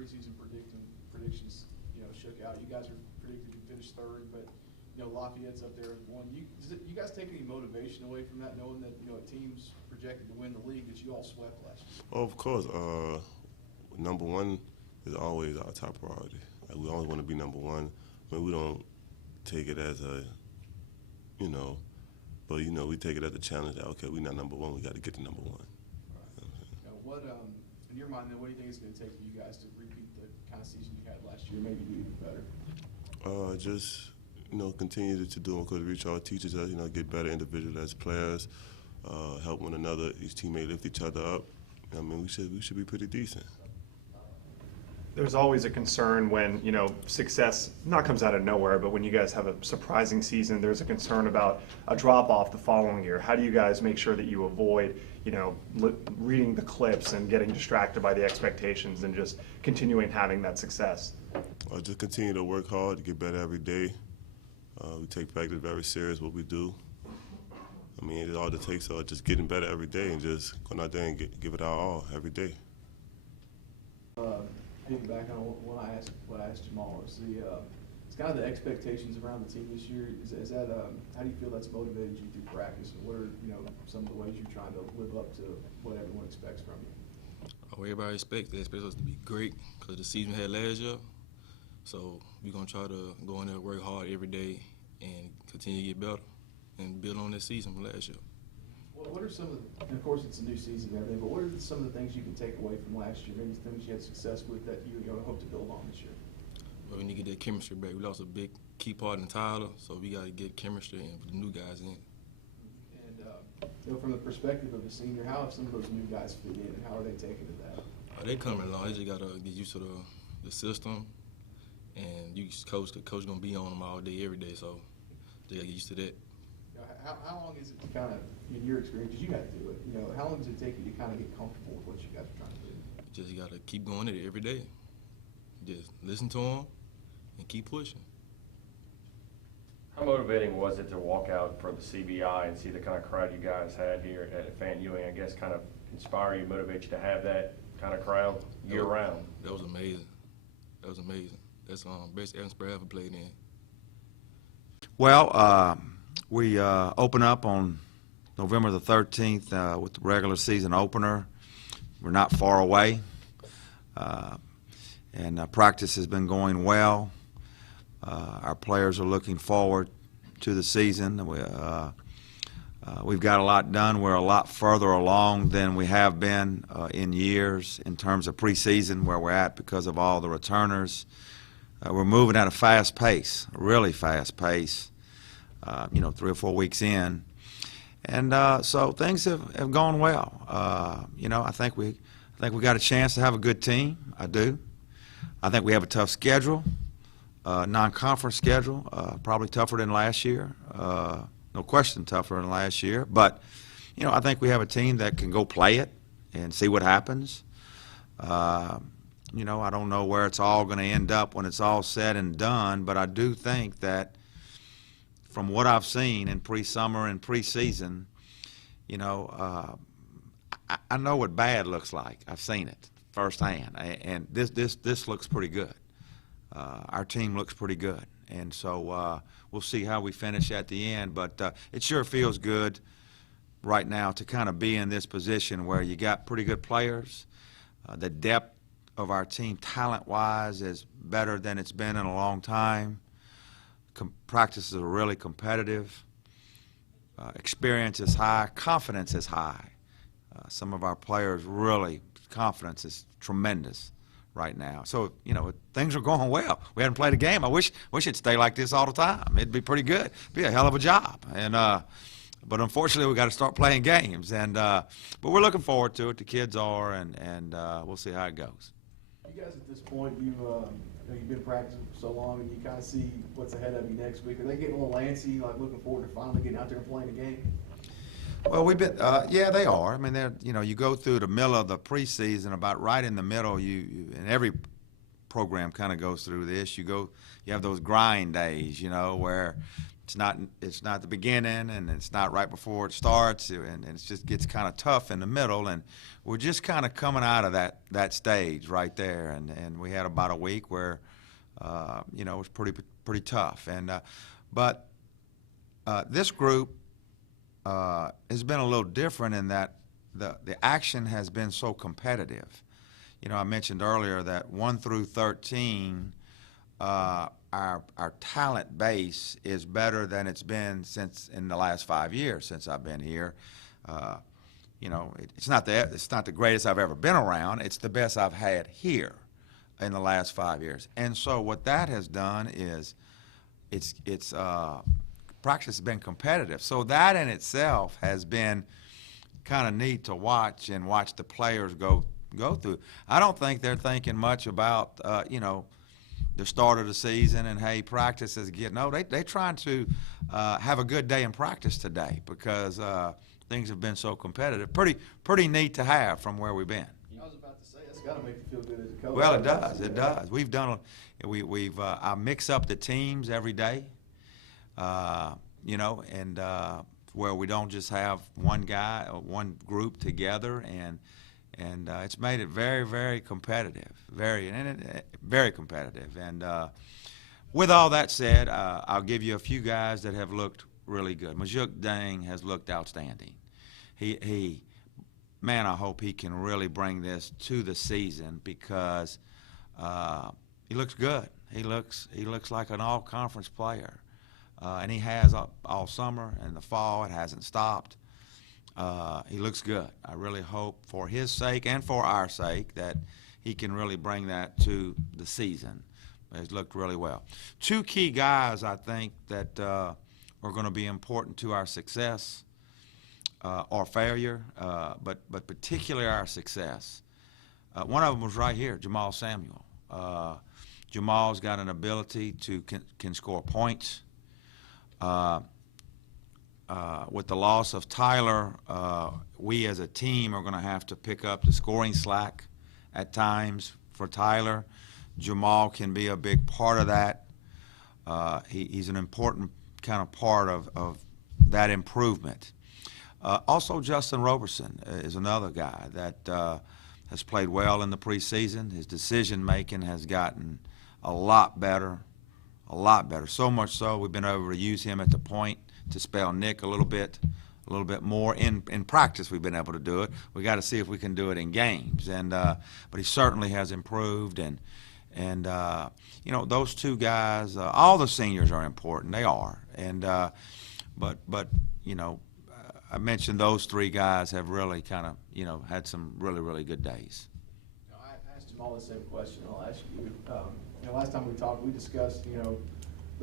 preseason predictions, shook out. You guys are predicted to finish third, but Lafayette's up there as one. You guys take any motivation away from that, knowing that a team's projected to win the league that you all swept last year? Oh, of course. Number one is always our top priority. Like, we always want to be number one. I mean, we don't take it as a, but we take it as a challenge that, okay, we're not number one, we got to get to number one. What, in your mind, then, what do you think it's going to take for you guys to repeat the kind of season you had last year, maybe do even better? Just continue to do what Coach Richard teaches us. Get better individually as players, help one another. Each teammate lift each other up. I mean, we should be pretty decent. There's always a concern when, success not comes out of nowhere, but when you guys have a surprising season, there's a concern about a drop-off the following year. How do you guys make sure that you avoid, reading the clips and getting distracted by the expectations and just continuing having that success? Just continue to work hard, to get better every day. We take practice very serious, what we do. I mean, all it takes is just getting better every day and just going out there and give it our all every day. Piggyback on what I asked Jamaal, it's kind of the expectations around the team this year. Is that how do you feel that's motivated you through practice? And what are some of the ways you're trying to live up to what everyone expects from you? Everybody expects us to be great because the season we had last year. So we're gonna try to go in there, work hard every day, and continue to get better and build on this season from last year. What are some of the, and of course it's a new season and everything, but what are some of the things you can take away from last year, maybe things you had success with that you hope to build on this year? Well, we need to get that chemistry back. We lost a big key part in Tyler, so we got to get chemistry and put the new guys in. And from the perspective of a senior, how have some of those new guys fit in, and how are they taking to that? They coming along. They just got to get used to the system, and the coach gonna be on them all day, every day, so they got to get used to that. How long is it to kind of, in your experience, because you got to do it, how long does it take you to kind of get comfortable with what you guys are trying to do? Just got to keep going at it every day. Just listen to them and keep pushing. How motivating was it to walk out for the CBI and see the kind of crowd you guys had here at Fan Ewing? I guess kind of inspire you, motivate you to have that kind of crowd year round. That was amazing. That was amazing. That's best atmosphere I ever played in. Well, we open up on November the 13th with the regular season opener. We're not far away, and practice has been going well. Our players are looking forward to the season. We've got a lot done. We're a lot further along than we have been in years in terms of preseason, where we're at because of all the returners. We're moving at a fast pace, a really fast pace. 3 or 4 weeks in, and so things have gone well. I think we got a chance to have a good team. I do. I think we have a tough schedule, non-conference schedule, probably tougher than last year. No question, tougher than last year. But I think we have a team that can go play it and see what happens. I don't know where it's all going to end up when it's all said and done, but I do think that, from what I've seen in pre-summer and preseason, I know what bad looks like. I've seen it firsthand, and this looks pretty good. Our team looks pretty good, and so we'll see how we finish at the end. But it sure feels good right now to kind of be in this position where you got pretty good players. The depth of our team, talent-wise, is better than it's been in a long time. Practices are really competitive. Experience is high. Confidence is high. Some of our players really, confidence is tremendous right now. So, things are going well. We haven't played a game. I wish it'd stay like this all the time. It'd be pretty good. It'd be a hell of a job. And but unfortunately, we got to start playing games. And but we're looking forward to it. The kids are, and we'll see how it goes. You guys, at this point, you've been practicing for so long, and you kind of see what's ahead of you next week. Are they getting a little antsy, like looking forward to finally getting out there and playing a game? Well, we've been, yeah, they are. I mean, they're, you go through the middle of the preseason, about right in the middle. And every program kind of goes through this. You have those grind days, where it's not the beginning, and it's not right before it starts, and it just gets kind of tough in the middle, and we're just kind of coming out of that stage right there, and we had about a week where it was pretty tough, and but this group has been a little different in that the action has been so competitive. I mentioned earlier that 1 through 13. Our talent base is better than it's been since in the last 5 years since I've been here. It's not the greatest I've ever been around. It's the best I've had here in the last 5 years. And so what that has done is it's practice has been competitive. So that in itself has been kind of neat to watch the players go through. I don't think they're thinking much about the start of the season and hey, practice is getting. No, they trying to have a good day in practice today because things have been so competitive. Pretty neat to have from where we've been. I was about to say that's got to make you feel good as a coach. Well, it does. It does. We've done. I mix up the teams every day. Where we don't just have one guy or one group together, and it's made it very, very competitive, very competitive. And with all that said, I'll give you a few guys that have looked really good. Majuk Dang has looked outstanding. Man, I hope he can really bring this to the season because he looks good. He looks like an all-conference player. And he has all summer and the fall. It hasn't stopped. He looks good. I really hope for his sake and for our sake that he can really bring that to the season. He's looked really well. Two key guys, I think, that are going to be important to our success or failure, but particularly our success. One of them was right here, Jamaal Samuel. Jamaal's got an ability to can score points. With the loss of Tyler, we as a team are going to have to pick up the scoring slack at times for Tyler. Jamaal can be a big part of that. He's an important kind of part of that improvement. Also, Justin Roberson is another guy that has played well in the preseason. His decision-making has gotten a lot better. So much so we've been able to use him at the point to spell Nick a little bit more. In practice we've been able to do it. We got to see if we can do it in games. But he certainly has improved. And those two guys, all the seniors are important. They are. But I mentioned those three guys have really kind of had some really good days. I asked Jamaal the same question. I'll ask you. Last time we talked, we discussed, the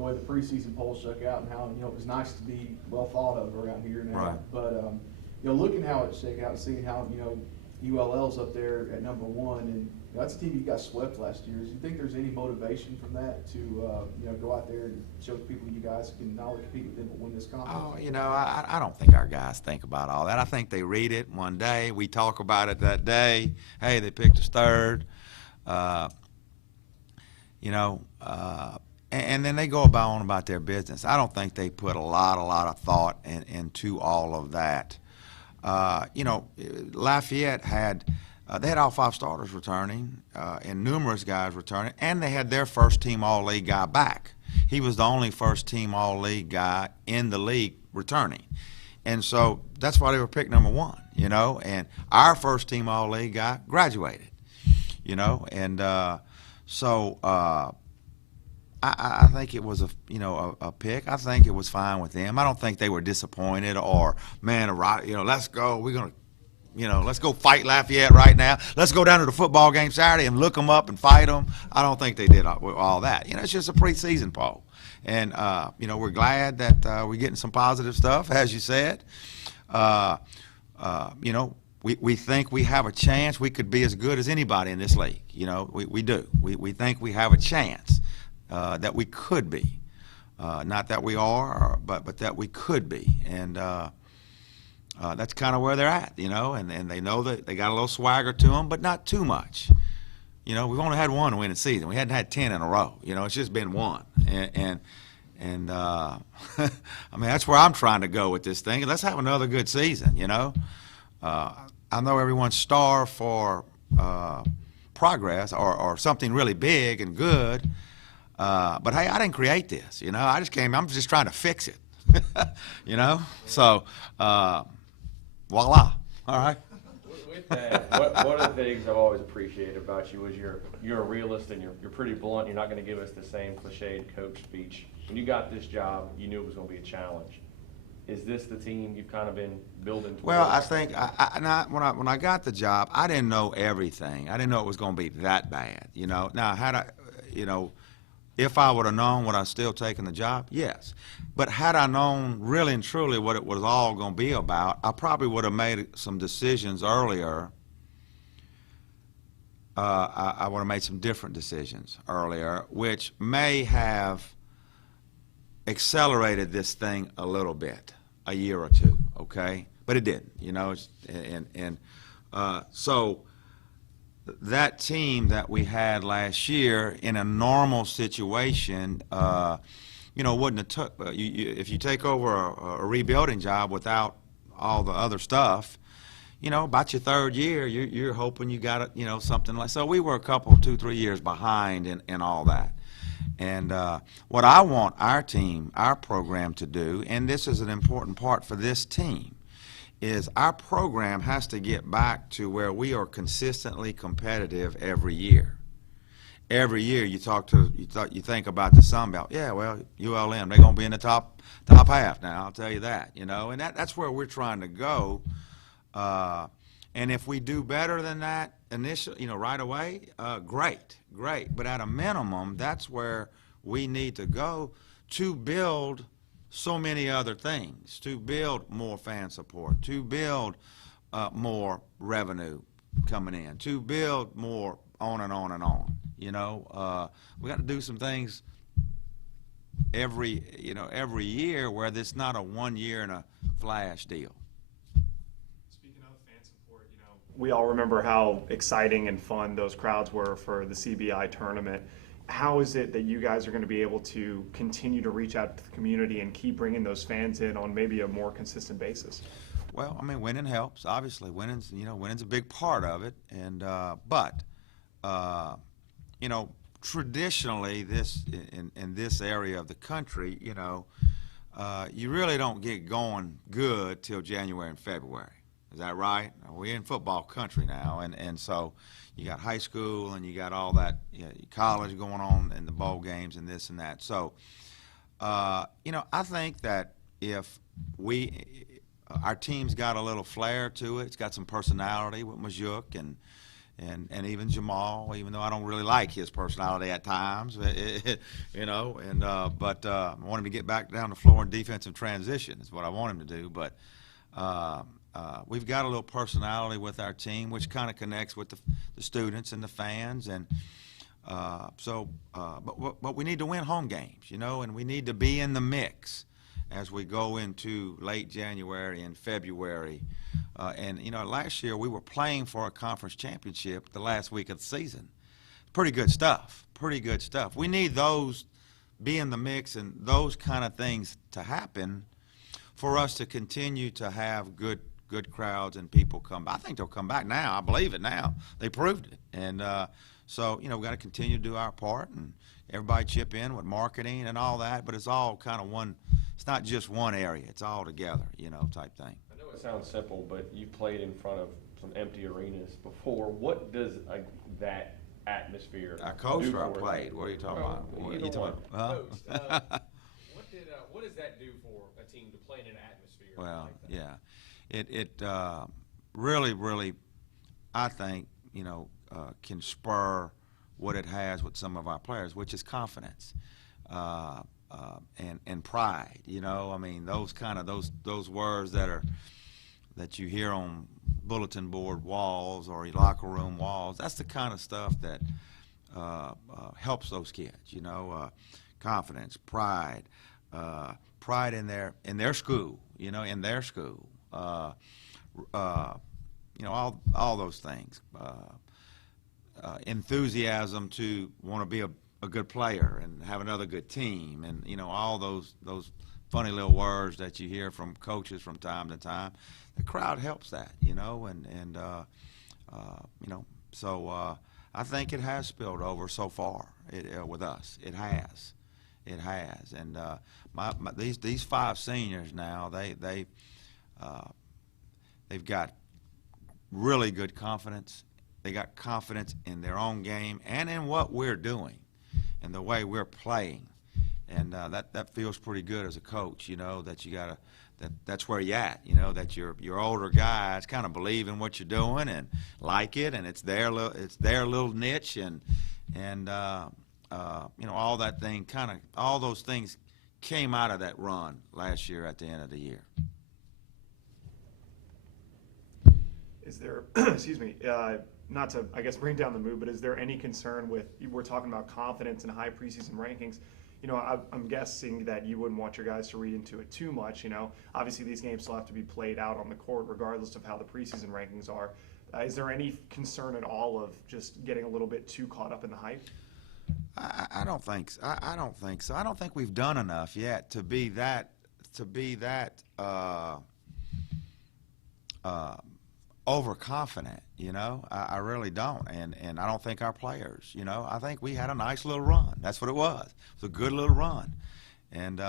way the preseason polls shook out and how, it was nice to be well thought of around here now. Right. But, looking how it shook out and seeing how, ULL's up there at number 1, and that's a team you got swept last year. Do you think there's any motivation from that to, go out there and show people you guys can not only compete with them but win this conference? Oh, I don't think our guys think about all that. I think they read it one day. We talk about it that day. Hey, they picked us third. And then they go about their business. I don't think they put a lot of thought into all of that. Lafayette had they had all 5 starters returning and numerous guys returning, and they had their first-team All-League guy back. He was the only first-team All-League guy in the league returning. And so that's why they were picked number 1, and our first-team All-League guy graduated, and so I think it was a pick. I think it was fine with them. I don't think they were disappointed or, man, let's go. We're going to, let's go fight Lafayette right now. Let's go down to the football game Saturday and look them up and fight them. I don't think they did all that. It's just a preseason poll. And, we're glad that we're getting some positive stuff, as you said. We think we have a chance. We could be as good as anybody in this league. We do. We think we have a chance. That we could be, not that we are, but that we could be, and that's kind of where they're at, and they know that they got a little swagger to them, but not too much. We've only had one winning season. We hadn't had 10 in a row. It's just been one, and And I mean, that's where I'm trying to go with this thing. Let's have another good season, you know. I know everyone's starved for progress or something really big and good. But hey, I didn't create this, you know. I'm just trying to fix it, you know. So, voila. All right. With that, one of the things I've always appreciated about you is you're a realist and you're pretty blunt. You're not going to give us the same cliched coach speech. When you got this job, you knew it was going to be a challenge. Is this the team you've kind of been building towards? Well, I think when I got the job, I didn't know everything. I didn't know it was going to be that bad, you know. Now, if I would have known, would I still taken the job? Yes. But had I known really and truly what it was all going to be about, I probably would have made some decisions earlier. I would have made some different decisions earlier, which may have accelerated this thing a little bit, a year or two, okay? But it didn't, you know. So that team that we had last year in a normal situation, you know, wouldn't have took. If you take over a rebuilding job without all the other stuff, you know, about your third year, you're hoping you got it, you know, something like. So we were a couple, 2-3 years behind in all that. And what I want our team, our program to do, and this is an important part for this team, is our program has to get back to where we are consistently competitive every year. Every year you think about the Sun Belt. Yeah, well, ULM, they're going to be in the top half now, I'll tell you that, you know. And that's where we're trying to go. And if we do better than that initially, you know, right away, great. But at a minimum, that's where we need to go to build so many other things, to build more fan support, to build more revenue coming in, to build more on and on and on. You know, we got to do some things every year where this not a 1 year and a flash deal. Speaking of fan support, you know, we all remember how exciting and fun those crowds were for the CBI tournament. How is it that you guys are going to be able to continue to reach out to the community and keep bringing those fans in on maybe a more consistent basis? Well, I mean, winning helps. Obviously, winning's a big part of it. And you know, traditionally, in this area of the country, you know, you really don't get going good till January and February. Is that right? We're in football country now, and so you got high school and you got all that, you know, college going on and the bowl games and this and that. So, you know, I think that if our team's got a little flair to it, it's got some personality with Majuk and even Jamaal, even though I don't really like his personality at times, you know, but I want him to get back down the floor in defensive transition is what I want him to do. But we've got a little personality with our team, which kind of connects with the students and the fans, and but we need to win home games, you know, and we need to be in the mix as we go into late January and February. And, you know, last year we were playing for a conference championship the last week of the season. Pretty good stuff. We need those, be in the mix and those kind of things to happen for us to continue to have good crowds and people come. I think they'll come back now. I believe it now. They proved it. And so, you know, we've got to continue to do our part and everybody chip in with marketing and all that, but it's all kind of one. It's not just one area. It's all together, you know, type thing. I know it sounds simple, but you played in front of some empty arenas before. What does that atmosphere I coached do or I for played? you? What are you talking about? What are you Either talking one. about? Huh? Coach, what does that do for a team to play in an atmosphere Well, like that? yeah, it really, I think, you know, can spur what it has with some of our players, which is confidence and pride. You know, I mean, those words that you hear on bulletin board walls or locker room walls. That's the kind of stuff that helps those kids. You know, confidence, pride in their school. You know, in their school. You know, all those things. Enthusiasm to want to be a a good player and have another good team, and all those funny little words that you hear from coaches from time to time. The crowd helps that, so I think it has spilled over so far with us. It has, and these 5 seniors now they've got really good confidence. They got confidence in their own game and in what we're doing and the way we're playing, and that feels pretty good as a coach. That you gotta. That's where you're at, that your older guys kind of believe in what you're doing and like it, and it's their little niche, and all that thing all those things came out of that run last year at the end of the year. Is there, excuse me, not to, I guess, bring down the mood, but is there any concern with, we're talking about confidence and high preseason rankings, I'm guessing that you wouldn't want your guys to read into it too much, Obviously these games still have to be played out on the court regardless of how the preseason rankings are. Is there any concern at all of just getting a little bit too caught up in the hype? I don't think so. I don't think so. I don't think we've done enough yet to be that overconfident, I really don't, and I don't think our players, I think we had a nice little run. That's what it was. It was a good little run, and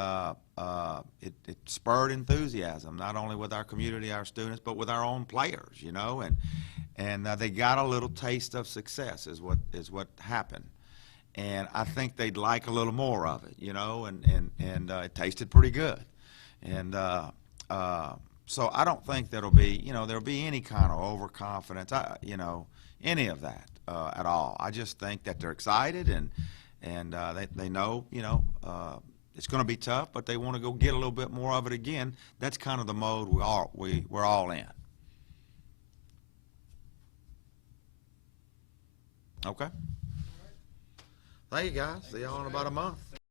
it spurred enthusiasm not only with our community, our students, but with our own players, and they got a little taste of success is what happened, and I think they'd like a little more of it, and it tasted pretty good, and so I don't think there'll be any kind of overconfidence, any of that at all. I just think that they're excited and they know, it's going to be tough, but they want to go get a little bit more of it again. That's kind of the mode we're all in. Okay. Thank you, guys. See y'all in about a month.